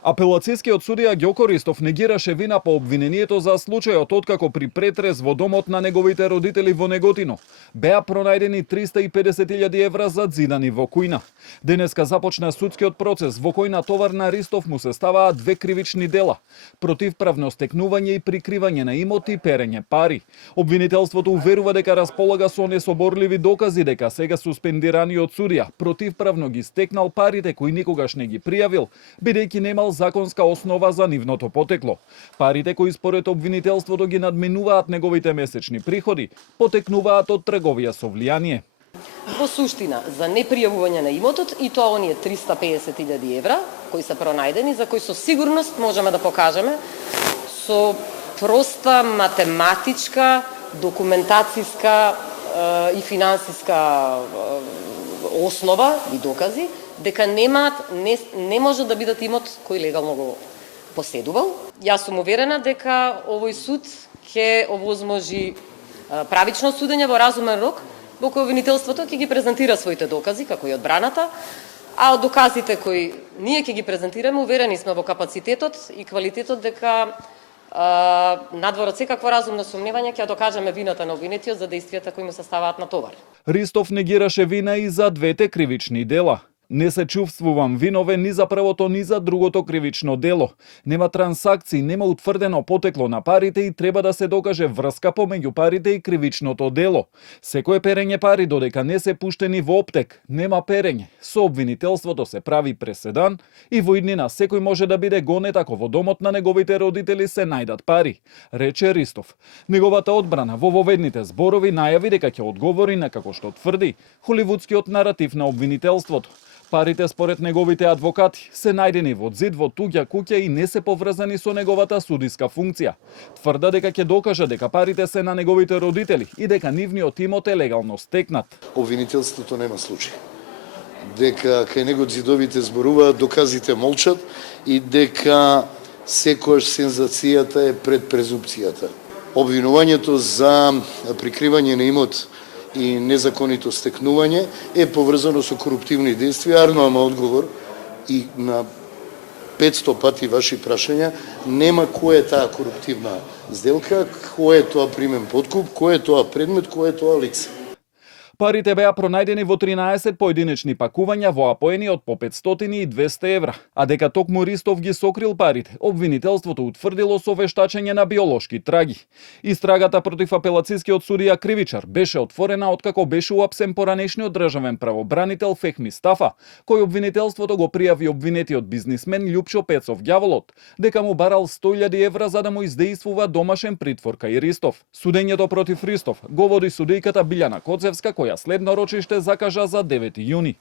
Апелацијскиот судија Ѓоко Ристов негираше вина по обвинението за случајот откако при претрес во домот на неговите родители во Неготино беа пронајдени 350.000 евра задзидани во кујна. Денеска започна судскиот процес во кој на товар на Ристов му се ставаат две кривични дела: противправно стекнување и прикривање на имоти и перење пари. Обвинителството уверува дека располага со несоборливи докази дека сега суспендираниот судија противправно ги стекнал парите кои никогаш не ги пријавил, бидејќи немал законска основа за нивното потекло. Парите кои според обвинителството ги надминуваат неговите месечни приходи, потекнуваат од трговија со влијание. Во суштина, за непријавување на имотот, и тоа оние 350.000 евра, кои се пронајдени, за кои со сигурност можеме да покажеме со проста математичка, документацијска и финансиска основа и докази, дека не може да бидат имот кој легално го поседувал. Јас сум уверена дека овој суд ќе овозможи правично судење во разумен рок, во кој обвинителството ќе ги презентира своите докази, како и одбраната, а од доказите кои ние ќе ги презентираме, уверени сме во капацитетот и квалитетот дека надвор од секакво разумно сомневање ќе докажеме вината на обвинетиот за действијата кои му се ставаат на товар. Ристов негираше вина и за двете кривични дела. Не се чувствувам виновен ни за првото ни за другото кривично дело. Нема трансакции, нема утврдено потекло на парите и треба да се докаже врска помеѓу парите и кривичното дело. Секое перење пари додека не се пуштени во оптек, нема перење. Со обвинителството се прави преседан и во иднина секој може да биде гонет ако во домот на неговите родители се најдат пари, рече Ристов. Неговата одбрана во воведните зборови најави дека ќе одговори на, како што тврди, холивудскиот наратив на обвинителството. Парите според неговите адвокати се најдени во зид во туѓа куќа и не се поврзани со неговата судиска функција. Тврда дека ќе докаже дека парите се на неговите родители и дека нивниот имот е легално стекнат. Обвинителството нема случај. Дека кај него зидовите зборуваат, доказите молчат и дека секојаш сензацијата е пред презумпцијата. Обвинувањето за прикривање на имот и незаконито стекнување е поврзано со коруптивни действија. Арно ама одговор и на 500 пати ваши прашања нема која е таа коруптивна сделка, кој е тоа примен подкуп, кој е тоа предмет, кој е тоа лице. Парите беа пронајдени во 13 поединечни пакувања во апоени од по 500 и 200 евра, а дека токму Ристов ги сокрил парите, обвинителството утврдило со вештачење на биолошки траги. Истрагата против апелацијскиот судија Кривичар беше отворена откако беше уапсен поранешниот државен правобранител Фехми Стафа, кој обвинителството го пријави обвинетиот бизнисмен Љупчо Пецов Ѓаволот, дека му барал 100.000 евра за да му издејствува домашен притвор кај Ристов. Судењето против Ристов го води судијката Билјана Коцевска, која следно рочиште закажа за 9 јуни.